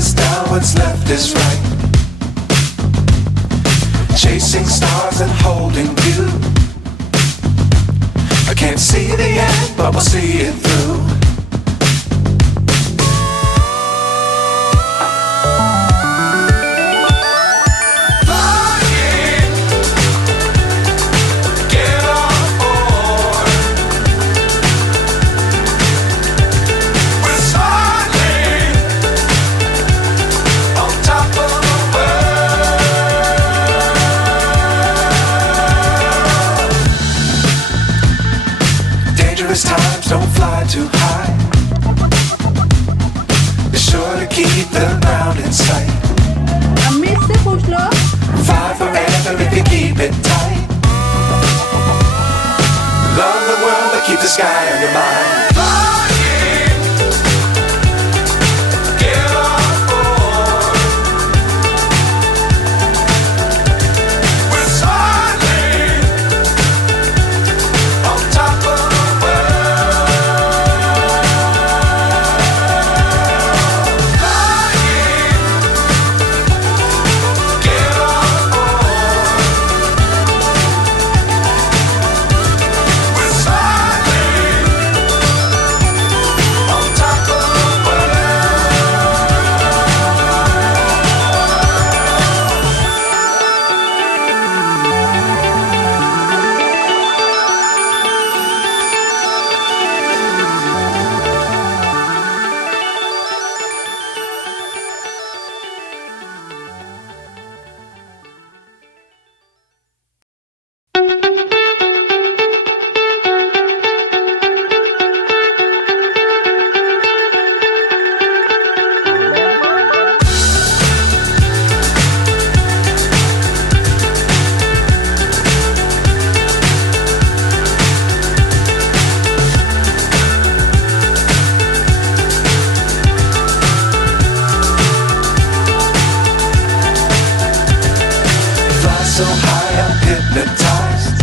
is down, what's left is right. Chasing stars and holding you. I can't see the end, but we'll see it through. Times don't fly too high. Be sure to keep the ground in sight. Amit से पूछ लो. Fly forever if you keep it tight. Love the world but keep the sky on your mind. So high I'm hypnotized.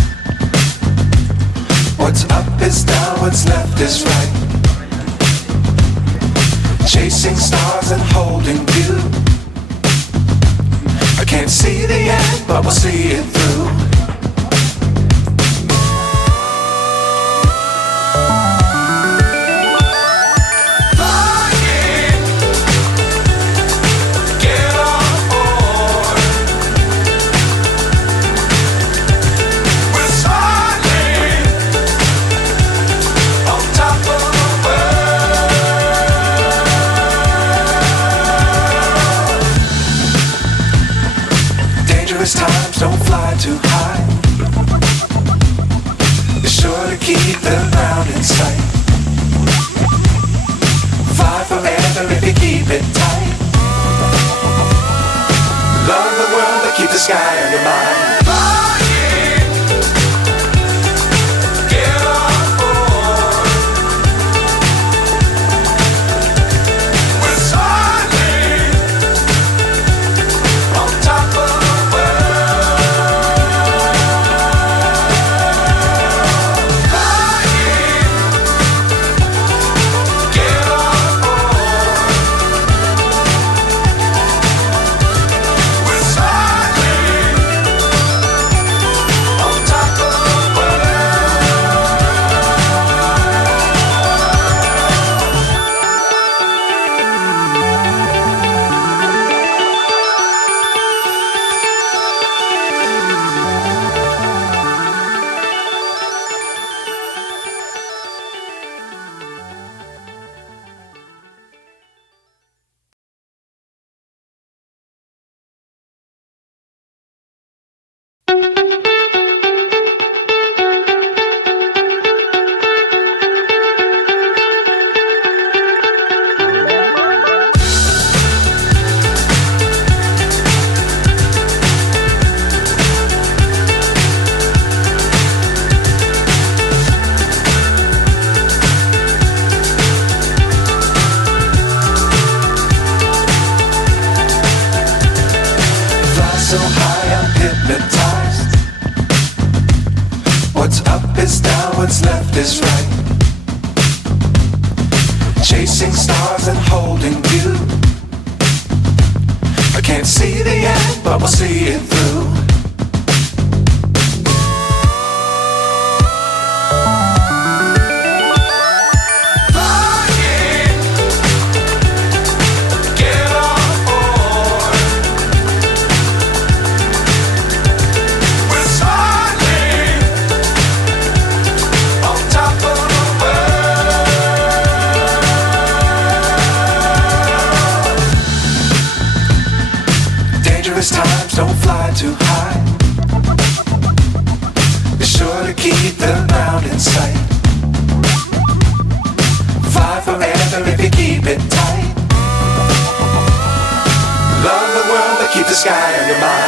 What's up is down, what's left is right. Chasing stars and holding you. I can't see the end, but we'll see it through. Times don't fly too high. Be sure to keep the ground in sight. Fly forever if you keep it tight. Love the world but keep the sky on your mind. So high I'm hypnotized. What's up is down, what's left is right. Chasing stars and holding you. I can't see the end, but we'll see it through. Times don't fly too high. Be sure to keep the ground in sight. Fly forever if you keep it tight. Love the world but keep the sky on your mind.